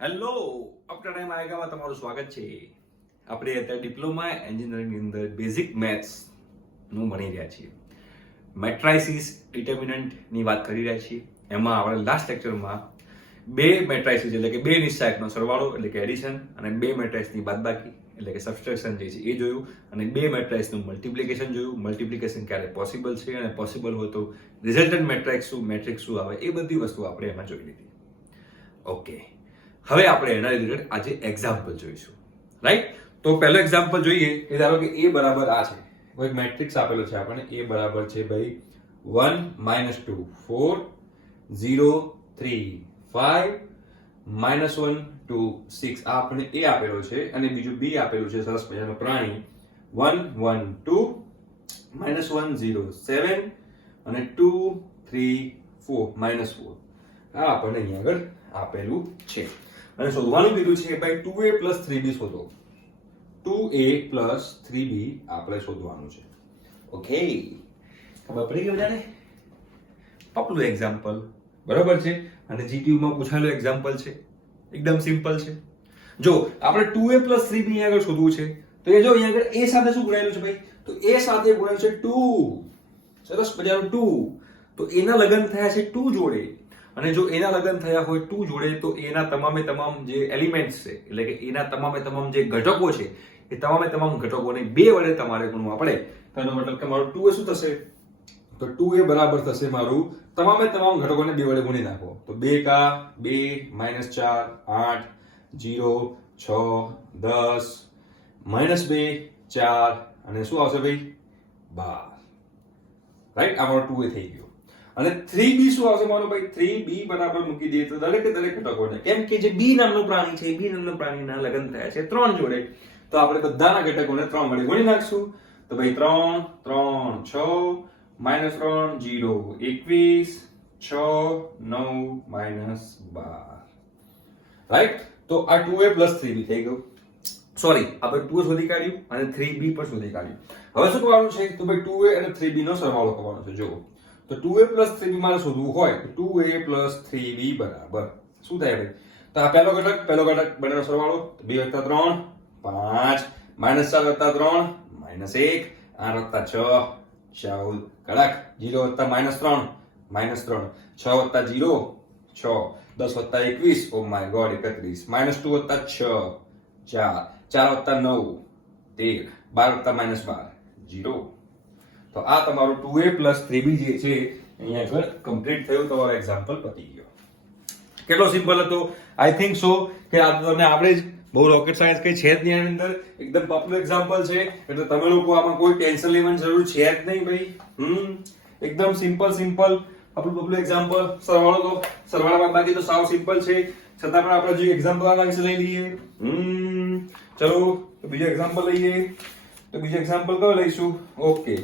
Hello આપણા time આએગામાં તમારું સ્વાગત છે. આપણે અત્યારે ડિપ્લોમા એન્જિનિયરિંગની અંદર બેઝિક મેથ્સનું ભણી રહ્યા છીએ. મેટ્રાઇસિસ ડિટર્મિનન્ટની વાત કરી રહ્યા છીએ. એમાં આપણે લાસ્ટ લેક્ચરમાં બે મેટ્રાઇસિસ એટલે કે બે નિશ્ચાયકનો સરવાળો એટલે કે એડિશન અને બે મેટ્રાઇસની બાદબાકી એટલે કે સબસ્ટ્રેક્શન જે છે એ જોયું અને બે મેટ્રાઇસનું મલ્ટિપ્લિકેશન જોયું. મલ્ટિપ્લિકેશન ક્યારે પોસિબલ છે અને પોસિબલ હોય તો રિઝલ્ટન્ટ મેટ્રિક્સ શું આવે એ બધી વસ્તુ આપણે એમાં જોઈ લીધી. ઓકે, હવે આપણે એના રિલેટેડ આજે એક્ઝામ્પલ જોઈશું, રાઈટ? તો પહેલો એક્ઝામ્પલ જોઈએ કે ધારો કે a બરાબર આ છે, કોઈ મેટ્રિક્સ આપેલો છે આપણને a બરાબર છે ભાઈ 1 - 2 4 0 3 5 -1 2 6 આ આપણને a આપેલો છે અને બીજું b આપેલું છે સરસ મજાનું પ્રાણી 1 1 2 -1 0 7 અને 2 3 4 -4 આ આપણને અહીંયા આગળ આપેલું છે અને શોધવાનું કીધું છે ભાઈ 2a + 3b શોધો. 2a + 3b આપણે શોધવાનું છે. ઓકે, ખબર પડી ગઈ બધાને? પપલું એક્ઝામ્પલ બરાબર છે અને જીટીયુ માં પૂછાયેલું એક્ઝામ્પલ છે, એકદમ સિમ્પલ છે. જો આપણે 2a + 3b અહીંયા આગળ શોધવું છે તો એ જો અહીંયા આગળ a સાથે શું ગુણાયેલું છે ભાઈ? તો a સાથે ગુણાયેલું છે 2. સરસ મજાનું 2. તો એના લગન થયા છે 2 જોડે અને જો એના લગન થયા હોય 2 જોડે તો એના તમામે તમામ જે એલિમેન્ટ્સ છે એટલે કે એના તમામે તમામ જે ઘટકો છે એ તમામે તમામ ઘટકોને 2 વડે તમારે ગુણવા પડે. તો એનો મતલબ કે મારું 2a શું થશે? તો 2a બરાબર થશે મારું તમામે તમામ ઘટકોને 2 વડે ગુણી નાખો તો 2 કા 2 -4 8 0 6 10 -2 4 અને શું આવશે ભાઈ 12. રાઈટ, આ મારો 2a થઈ ગયો. અને 3b શું આવશે મારો ભાઈ? 3b બરાબર મૂકી દઈએ તો દરેક ઘટકોને, કેમ કે જે b નામનું પ્રાણી છે b નામના પ્રાણીના લગન થયા છે 3 જોડે તો આપણે બધાના ઘટકોને 3 વડે ગુણી નાખશું. તો ભાઈ 3 3 6 -3 0 21 6 9 -12. રાઈટ, તો આ 2a + 3b થઈ ગયું. સોરી, આપણે 2a શોધી કાઢ્યું અને 3b પણ શોધી કાઢ્યું. હવે શું કરવાનું છે? તો ભાઈ 2a અને 3b નો સરવાળો કરવાનો છે. જો તો 2a + 3b મારે શોધવું હોય તો 2a + 3b બરાબર શું થાય ભાઈ? તો આ પહેલો ઘટક બંનેનો સરવાળો 2 + 3 5 -4 + 3 -1 8 + 6 14 કડક 0 + -3 -3 6 + 0 6 10 + 21 ઓ માય ગોડ 31 -2 + 6 4 4 + 9 13 12 + -12 0. તો આ તમારું 2a + 3b જે છે અહીંયા આગળ કમ્પ્લીટ થયું. તમારો એક્ઝામ્પલ પતી ગયો. કેટલો સિમ્પલ હતો? આઈ થિંક સો કે આ તમને આવડે જ. બહુ રોકેટ સાયન્સ કઈ છે જ નહીં આની અંદર. એકદમ પોપ્યુલર એક્ઝામ્પલ છે એટલે તમે લોકો આમાં કોઈ ટેન્શન લેવાની જરૂર છે જ નહીં ભાઈ. એકદમ સિમ્પલ આપણું પોપ્યુલર એક્ઝામ્પલ. સરવાળા બાકી તો સાવ સિમ્પલ છે, છતાં પણ આપણે જે એક્ઝામ્પલ આના વિશે લઈ લઈએ. ચલો તો બીજો એક્ઝામ્પલ લઈએ. તો બીજો એક્ઝામ્પલ કયો લઈશું? ઓકે,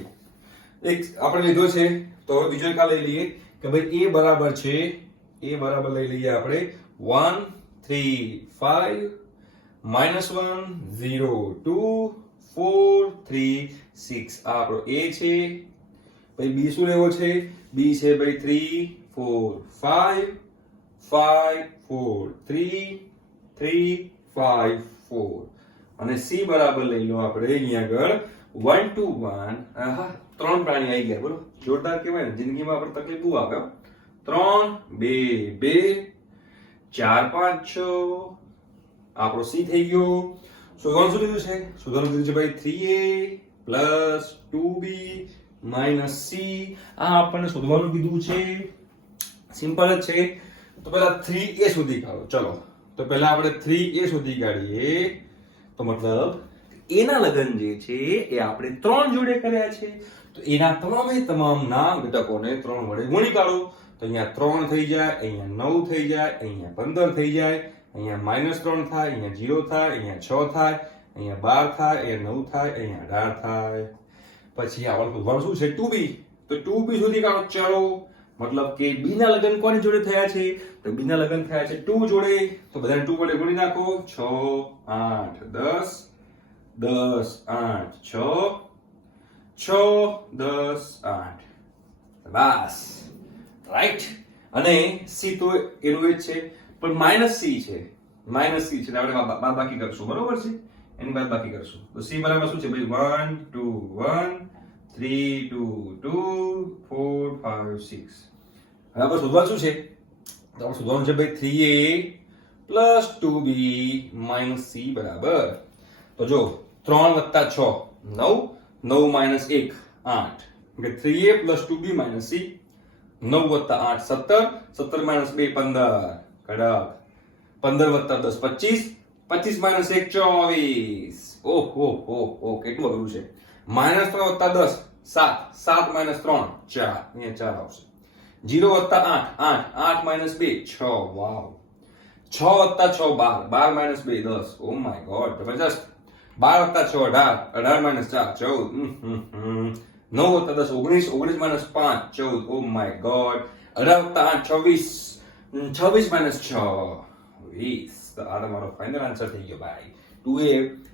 એક આપણે લીધો છે તો હવે બીજો એક લઈ લઈએ કે ભાઈ a બરાબર છે, a બરાબર લઈ લઈએ આપણે 1 3 5 -1 0 2 4 3 6 આ આપણો a છે. ભાઈ b શું લેવો છે? b છે ભાઈ 3 4 5 5 4 3 3 5 4 અને c બરાબર લઈ લો આપણે અહીંયા આગળ 1 2 1. આહા, 3 પ્રાણી આવી ગયા, બોલો જોરદાર કહેવાય ને. જિંદગીમાં આપણે તકલીફ બહુ આવે. 3 2 2 4 5 6 આપણો c થઈ ગયો. શોધવાનું શું લીધું છે? શોધવાનું કીધું છે ભાઈ 3a + 2b - c. આ આપણને શોધવાનું કીધું છે. સિમ્પલ જ છે. તો પહેલા 3a શોધી કાઢો. ચલો તો પહેલા આપણે 3a શોધી કાઢીએ. તો મતલબ એના લગન જે છે એ આપણે 3 જોડે કર્યા છે તો એના તમામે તમામના ઘટકોને 3 વડે ગુણી કાઢો. તો અહીંયા 3 થઈ જાય, અહીંયા 9 થઈ જાય, અહીંયા 15 થઈ જાય, અહીંયા -3 થાય, અહીંયા 0 થાય, અહીંયા 6 થાય, અહીંયા 12 થાય, અહીંયા 9 થાય, અહીંયા 18 થાય. પછી આપણે શોધવાનું શું છે? 2b. તો 2b શોધી કાઢો. ચલો મતલબ કે b ના લગન કોની જોડે થયા છે? તો b ના લગન થયા છે 2 જોડે. તો બધાને 2 વડે ગુણી નાખો. 6 8 10 10 8 6 6 10 8 બસ. રાઈટ, અને c તો એનું એ જ છે પણ -c છે. માઇનસ સી છે એટલે આપણે બાદબાકી કરશું, બરોબર છે, એની બાદબાકી કરશું. તો સી બરાબર શું છે ભાઈ? 1 2 1 3 2 2 4 5 6. હવે આપણે શોધવાનું શું છે? તો આપણે શોધવાનું છે ભાઈ 3a plus 2b minus c બરાબર. તો જો 3 વત્તા 6 9, 9 માઇનસ 1 8, એટલે 3a plus 2b minus c. 9 વત્તા 8 17, 17 માઇનસ 2 15, કડક. 15 વત્તા 10 25, 25 માઇનસ 1 24. ઓહો હો હો, કેટલું અઘરું છે. માઇનસ 3 વત્તા 10 7, 7 માઇનસ 3 4, અહીંયા 4 આવશે. 0 વત્તા 8 8, 8 માઇનસ 2 6. વાવ. 6 વત્તા 6 12, 12 માઇનસ 2 10. ઓ માય ગોડ, જબરજસ્ત. 12 વત્તા 6 18, 18 માઇનસ 4 14. 9 વત્તા 10 19, 19 માઇનસ 5 14. Oh my God. 18 વત્તા 8 26, 26 માઇનસ 6 20. તો આ તમારો ફાઇનલ આન્સર થઈ ગયો ભાઈ. 2a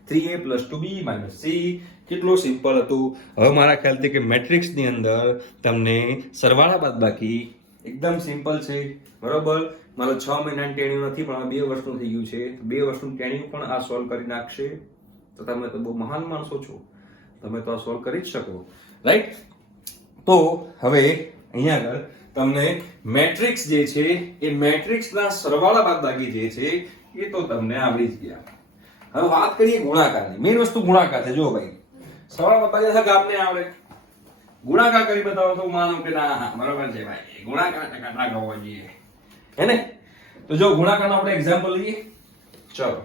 3a plus 2b minus c. કેટલું સિમ્પલ હતું. હવે મારા ખ્યાલથી કે મેટ્રિક્સ ની અંદર તમને સરવાળા બાદબાકી એકદમ સિમ્પલ છે, બરોબર. મારે 6 મહિનાની ટેણીયું નથી, પણ 2 વર્ષનું થઈ ગયું છે. 2 વર્ષનું ટેણીયું પણ આ સોલ્વ કરી નાખશે. તો તમે તો બહુ મહાન માણસો છો, તમે તો આ સોલ્વ કરી જ શકો, રાઈટ. તો હવે અહીંયા આગળ તમને મેટ્રિક્સ જે છે એ મેટ્રિક્સના સરવાળા બાદબાકી જે છે એ તો તમને આવડી જ ગયા. હવે વાત કરીએ ગુણાકારની. મેઇન વસ્તુ ગુણાકાર છે. જો ભાઈ સરવાળા બાદબાકી ગામને આવડે, ગુણાકાર કરી બતાવો તો હું માનું કે ના બરોબર છે ભાઈ, ગુણાકાર ટકા ગવો જોઈએ, હે ને. તો જો ગુણાકારનો આપણે એક્ઝામ્પલ લઈએ. ચલો,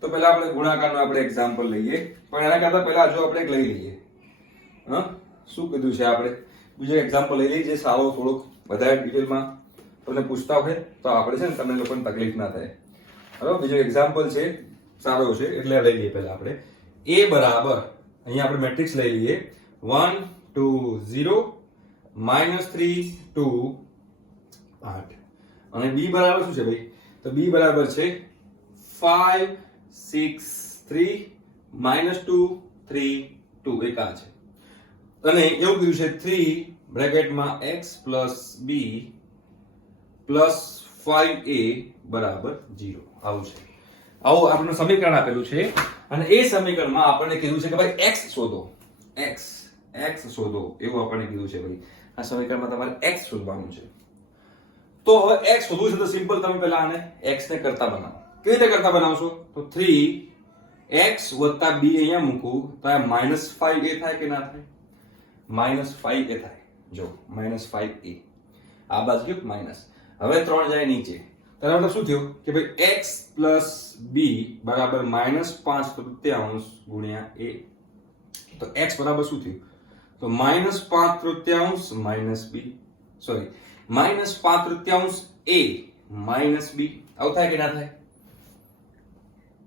તો પહેલા આપણે ગુણાકારનો આપણે એક્ઝામ્પલ લઈએ, પણ એના કરતા પહેલા જો આપણે એક લઈ લઈએ. હા, શું કીધું છે આપણે? બીજો એક્ઝામ્પલ લઈ લઈએ જે સારો થોડોક વધારે ડિટેલમાં તમને પૂછતા હોય તો આપણે છે ને તમને લોકોને તકલીફ ના થાય, બરાબર. બીજો એક્ઝામ્પલ છે સારો છે એટલે લઈ લઈએ પહેલા આપણે. a બરાબર અહીંયા આપણે મેટ્રિક્સ લઈ લઈએ 1 2 0 -3 2 8, અને b બરાબર શું છે ભાઈ? તો b બરાબર છે 5 6 3 -2 3 2. એક આ છે, અને એવું કીધું છે 3 બ્રેકેટમાં x plus b plus 5a બરાબર 0. આવું છે, આવું આપણને સમીકરણ આપેલું છે, અને એ સમીકરણમાં આપણને કીધું છે કે ભાઈ x શોધો, x શોધો એવું આપણને કીધું છે ભાઈ. આ સમીકરણમાં તમારે x શોધવાનું છે. તો હવે x શોધવું છે તો સિમ્પલ તમે પહેલા આને x ને કરતા બનાવો. કેવી રીતે કરતા બનાવશો? તો 3x વત્તા b અહીંયા મૂકું તો આ -5a થાય કે ના થાય? -5a થાય. જો -5a આ બાજુ ગયું માઈનસ. હવે 3 જાય નીચે, તેનો મતલબ શું થયું કે ભાઈ x પ્લસ b બરાબર -5/3 ગુણ્યા a. તો x બરાબર શું થયું? તો -5/3 minus b, sorry -5/3 a minus b. આવું થાય કે ના થાય?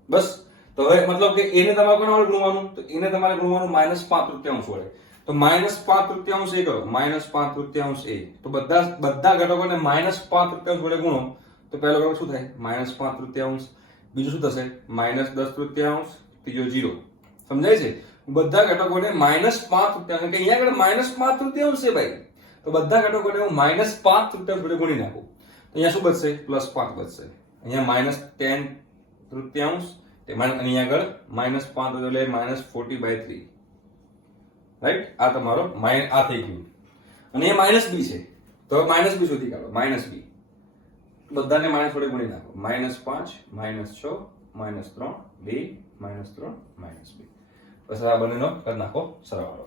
બસ. તો હવે મતલબ કે a ને તમારે કોના વડે ગુણવાનું? તો a ને તમારે ગુણવાનું -5/3 વડે. તો -5/3 એ કરો, -5/3 a. તો બધા ઘટકોને -5/3 વડે ગુણો તો પહેલો ઘટક શું થાય? -5/3. બીજું શું થશે? -10/3. ત્રીજો 0. સમજાય છે? બધા ઘટકોને -5/3, કે અહીંયા આગળ -5/3 છે ભાઈ, તો બધા ઘટકોને હું -5/3 વડે ગુણી નાખું તો અહીંયા શું બચશે? +5 બચશે. અહીંયા -10/3, અહીંયા આગળ -5 એટલે -40/3, રાઈટ. આ તમારો આ થઈ ગયું, અને એ માઈનસ બી છે, તો માઈનસ બી શોધી કાઢો. માઈનસ બી બધાને માઈનસ વડે ગુણી નાખો. -5 -6 -3 2 -3 -2. બસ આ બંનેનો કરી નાખો સરવાળો.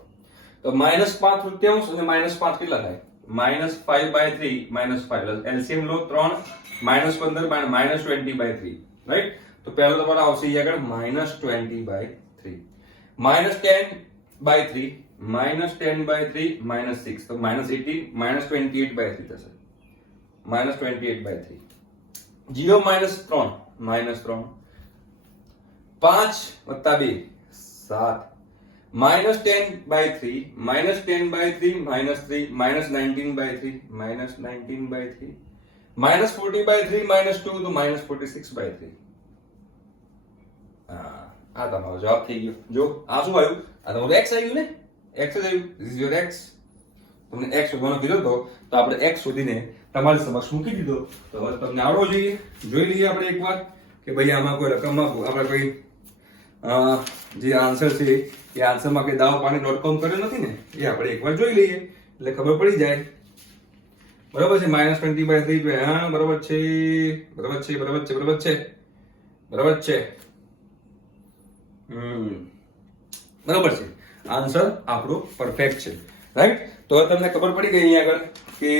તો -5/3 અને -5 કેટલા થાય? -5/3 -5. એલસીએમ લો 3 -15 -20/3, રાઈટ. તો પહેલો તમારો આવશે અહીંયા આગળ -20/3. -10/3 -10/3 -6, તો -18 -28/3 થશે. -28/3. 0 -3 -3. 5 + 2 7. -10/3 -10/3 -3 -19/3 -19/3 -40/3 -2 તો -46/3. આ તમારો જવાબ થઈ ગયો. જો આ શું આવ્યું? આ તમારું x આવી ગયું ને, x જ આવ્યું. This is your x. તમને x શોધવાનો કીધો તો આપણે x શોધીને તમારી સમક્ષ મૂકી દીધો. તો હવે તમને આવડવો જોઈએ. જોઈ લઈએ આપણે એકવાર. કે ભાઈ આમાં કોઈ રકમમાં આપણે કોઈ જે આન્સર છે એ આન્સરમાં કે દાવ પાણી ડોટ કોમ કર્યો નથી ને, એ આપણે એકવાર જોઈ લઈએ એટલે ખબર પડી જાય. બરાબર છે, -20/3. હા બરાબર છે, બરાબર છે, બરાબર છે, બરાબર છે, બરાબર છે. બરાબર છે, આન્સર આપણો પરફેક્ટ છે. રાઈટ. તો હવે તમને ખબર પડી ગઈ અહીંયા આગળ કે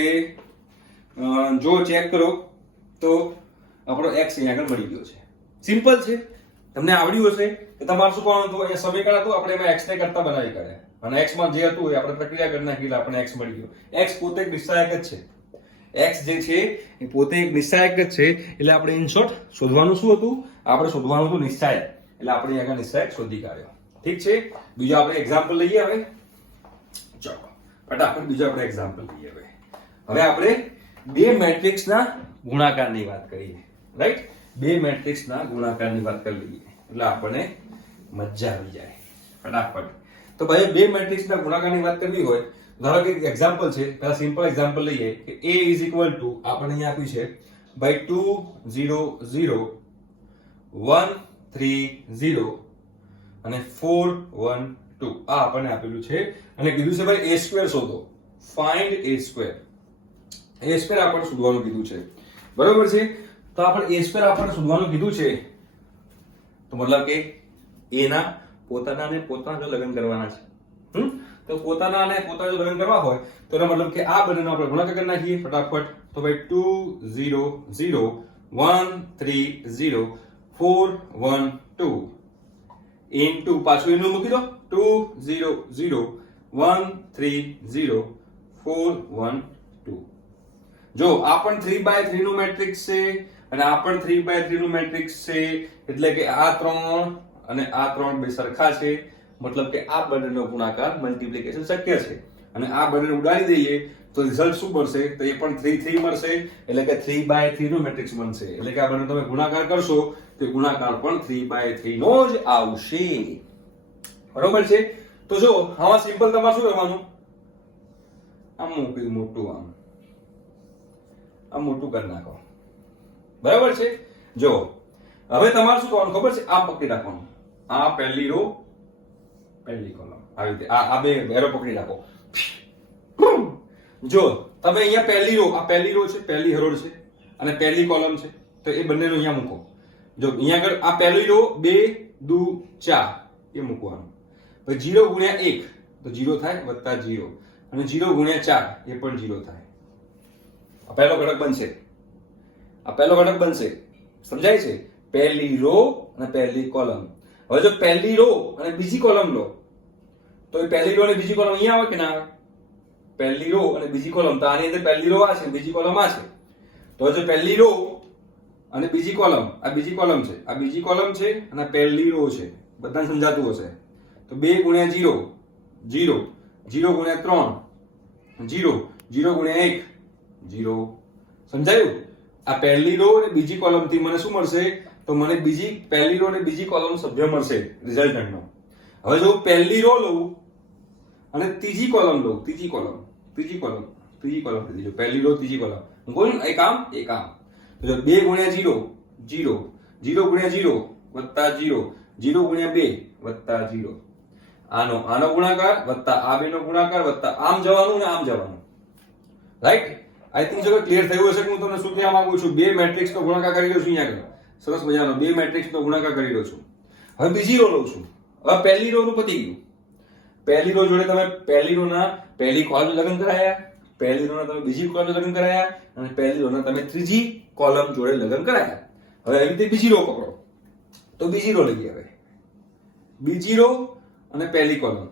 જો ચેક કરો તો આપણો x અહીંયા આગળ મળી ગયો છે. સિમ્પલ છે, તમને આવડ્યું હશે કે તમારે શું કરવાનું હતું, અહીંયા સમીકરણ હતું, આપણે એમાં x ને કરતા બનાવી કાઢ્યા અને x માં જે હતું એ આપણે પ્રક્રિયા કરી નાખી એટલે આપણે x મળી ગયો. x પોતે એક નિશ્ચાયક જ છે. x જે છે એ પોતે એક નિશ્ચાયક જ છે, એટલે આપણે ઇન શોર્ટ શોધવાનું શું હતું, આપણે શોધવાનું હતું નિશ્ચાયક, એટલે આપણે આગળ નિશ્ચાયક શોધી કાઢ્યો. ઠીક છે. બીજો આપણે એક્ઝામ્પલ લઈએ હવે. ચલો ફટાફટ બીજો આપણે એક્ઝામ્પલ લઈએ હવે. હવે આપણે બે મેટ્રિક્સના ગુણાકારની વાત કરીએ. રાઈટ. બે મેટ્રિક્સના ગુણાકારની વાત કરી લઈએ એટલે આપણને મજા આવી જાય ફટાફટ. તો ભાઈ બે મેટ્રિક્સના ગુણાકારની વાત કરવી હોય, ધારો કે એક્ઝામ્પલ છે, પહેલા સિમ્પલ એક્ઝામ્પલ લઈએ કે a ઇઝ ઇક્વલ ટુ આપણને અહીંયા આપ્યું છે બાય 2 0 0 1 3 0 અને 4 1 2 આ આપણને આપેલું છે અને કીધું છે ભાઈ a સ્ક્વેર શોધો. Find a square. a square આપણે શોધવાનું કીધું છે. બરોબર છે. તો આપણે a સ્ક્વેર આપણે શોધવાનું કીધું છે, તો મતલબ કે a ના પોતાના ને પોતાના જો લગન કરવાના છે, તો પોતાના અને પોતાના જો લગન કરવા હોય તો એનો મતલબ કે આ બંનેનો આપણે ગુણાકાર કરી નાખીએ ફટાફટ. તો ભાઈ 2 0 0 1 3 0 4 1 2 ઇન્ટુ પાછું એનું મૂકી દો 2 0 0 1 3 0 4 1 2. જો આ પણ 3/3 નું મેટ્રિક્સ છે અને આ પણ 3/3 નું મેટ્રિક્સ છે, એટલે કે આ ત્રણ અને આ ત્રણ બે સરખા છે, મતલબ કે આ બંનેનો ગુણાકાર મલ્ટીપ્લિકેશન શક્ય છે. અને આ બંનેને ઉડાડી દઈએ તો રિઝલ્ટ શું મળશે, તો એ પણ 3 3 મળશે, એટલે કે 3/3 નું મેટ્રિક્સ બનશે. એટલે કે આ બંને તમે ગુણાકાર કરશો તો ગુણાકાર પણ 3/3 નો જ આવશે. બરોબર છે. તો જો આમાં સિમ્પલ તમારે શું કરવાનું, આમ મૂકી મોટું આમ મોટું કરી નાખો. બરાબર છે. જો હવે તમારે શું કરવાનું ખબર છે, આ પકડી રાખવાનું, આ પહેલી રો પહેલી કોલમ આવી રીતે આ બે એરો પકડી રાખો. જો તમે અહીંયા પહેલી રો, આ પહેલી રો છે, પહેલી હરોળ છે અને પહેલી કોલમ છે, તો એ બંનેનો અહીંયા મૂકો. જો અહીંયા આગળ આ પહેલી રો 2 2 4 એ મૂકવાનું. પછી 0 ગુણ્યા 1 તો 0 થાય વત્તા 0 અને 0 ગુણ્યા 4 એ પણ 0 થાય. આ પહેલો ઘટક બનશે, આ પહેલો ઘટક બનશે. સમજાય છે? પહેલી રો અને પહેલી કોલમ. હવે જો પહેલી રો અને બીજી કોલમ લો તો એ પહેલી રો અને બીજી કોલમ અહીંયા આવે કે ના આવે? પહેલી રો અને બીજી કોલમ, તો આની અંદર પહેલી રો આ છે, બીજી કોલમ આ છે. તો જો પહેલી રો અને બીજી કોલમ, આ બીજી કોલમ છે, આ બીજી કોલમ છે અને પહેલી રો છે, બધાને સમજાતું હશે. તો 2 ગુણ્યા 0 0 0 ગુણ્યા 3 0 0 ગુણ્યા 1 0. સમજાયું? આ પહેલી રો અને બીજી કોલમ થી મને શું મળશે, તો મને બીજી પહેલી રો અને બીજી કોલમ સભ્ય મળશે રિઝલ્ટન્ટનો. હવે જો પહેલી રો લઉં અને ત્રીજી કોલમ લઉં, ત્રીજી કોલમ લીધી, જો પહેલી રો ત્રીજી કોલમ હું કહું એક આમ તો જો 2 ગુણ્યા 0 0 0 ગુણ્યા 0 વત્તા 0 0 ગુણ્યા 2 વત્તા 0, આનો ગુણાકાર વત્તા આ બેનો ગુણાકાર વત્તા આમ જવાનું ને આમ જવાનું. રાઈટ. આઈ થિંક જો ક્લિયર થયું હશે કે હું તમને શું કહેવા માંગુ છું. બે મેટ્રિક્સ નો ગુણાકાર કરી રહ્યો છું અહીંયા આગળ, સરસ મજાનો બે મેટ્રિક્સ નો ગુણાકાર કરી રહ્યો છું. હવે બીજી રો લઉં છું. હવે પહેલી રો નું પતી ગયું. પહેલી રો જોડે તમે પહેલી રો ના પહેલી કોલમ લગ્ન કરાયા, પહેલી રો ના તમે બીજી કોલમ લગ્ન કરાયા અને પહેલી રો ના તમે ત્રીજી કોલમ જોડે લગ્ન કરાયા. હવે આવી રીતે બીજી રો પકડો, તો બીજી રો લઈએ. હવે બીજી રો અને પહેલી કોલમ,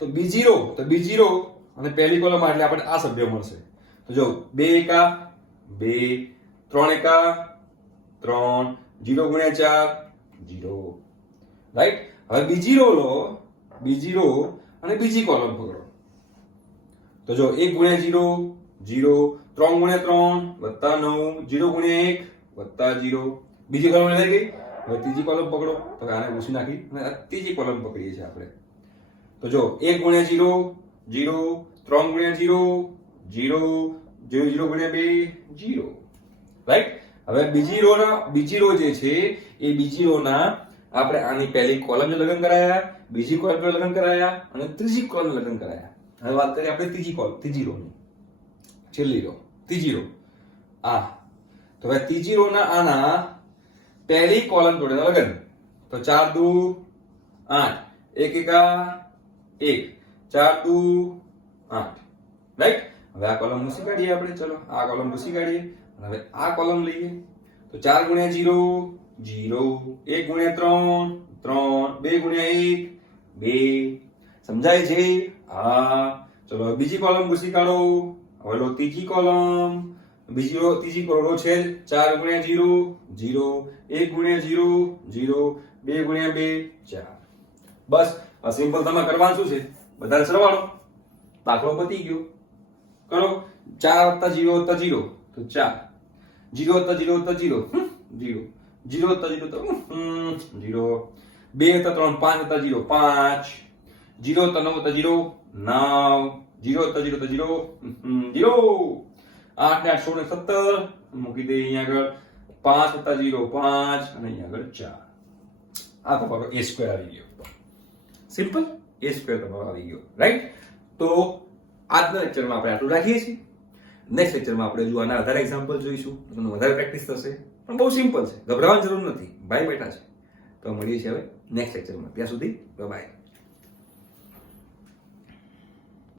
તો બીજી રો અને પહેલી કોલમ એટલે આપણે આ સભ્ય મળશે. તો જો 2 એકા 2 3 એકા 3 0 ગુણ્યા 4 0. રાઈટ. હવે બીજી રો લો, બીજી રો અને બીજી કોલમ પકડો. તો જો 1 ગુણ્યા 0 0 3 ગુણ્યા 3 વત્તા 9 0 ગુણ્યા 1 વત્તા 0. બીજી કોલમ લઈ ગઈ. હવે ત્રીજી કોલમ પકડો, તો આને ભૂસી નાખી અને ત્રીજી કોલમ પકડીએ છીએ આપણે. તો જો 1 ગુણ્યા 0 0 3 ગુણ્યા 0 0 0 0 ગુણ્યા 2 0. રાઈટ. હવે બીજી રો જે છે એ બીજી રો ના આપણે આની પહેલી કોલમ ને લગ્ન કરાયા, બીજી કોલમ ને લગ્ન કરાયા અને ત્રીજી કોલમ ને લગ્ન કરાયા. હવે વાત કરીએ આપણે ત્રીજી રો ની, છેલ્લી રો, ત્રીજી રો આ. તો હવે ત્રીજી રો ના આના પહેલી કોલમ જોડે લગ્ન, તો 4 દુ 8, 1 એકા 1, 4 દુ 8, રાઈટ. હવે આ કોલમ ભૂસી કાઢીએ આપણે, ચલો આ કોલમ ભૂસી કાઢીએ. હવે આ કોલમ લઈએ તો 4 ગુણ્યા 0 0, 1 ગુણ્યા 3 3, 2 ગુણ્યા 1 2. સમજાય છે? હા. ચલો બીજી કોલમ ભૂસી કાઢો. હવે લો ત્રીજી કોલમ, ત્રીજી રો છે 4 ગુણ્યા 0 0, 1 ગુણ્યા 0 0, 2 ગુણ્યા 2 4. બસ આ સિમ્પલ તમારે કરવાનું શું છે, બધા સરવાળો, દાખલો પતી ગયો. કરો 4 + 0 + 0 તો 4, 0 + 0 + 0 0, 0 + 0 તો 0, 2 + 3 5 + 0 5, 0 + 9 + 0 9, 0 + 0 + 0 0, 8 ને 8 16 ને 17 મૂકી દે અહીંયા આગળ, 5 + 0 5 અને અહીંયા આગળ 4. આ તમારો a² આવી ગયો. સિમ્પલ, a² તમારો આવી ગયો, રાઈટ. તો આજના લેક્ચરમાં આપણે આટલું રાખીએ છીએ. નેક્સ્ટ લેક્ચરમાં આપણે જો આના વધારે એક્ઝામ્પલ જોઈશું, તમને વધારે પ્રેક્ટિસ થશે, પણ બહુ સિમ્પલ છે, ગભરાવાની જરૂર નથી, ભાઈ બેઠા છે. તો મળીએ છીએ હવે નેક્સ્ટ લેક્ચરમાં. ત્યાં સુધી બાય બાય.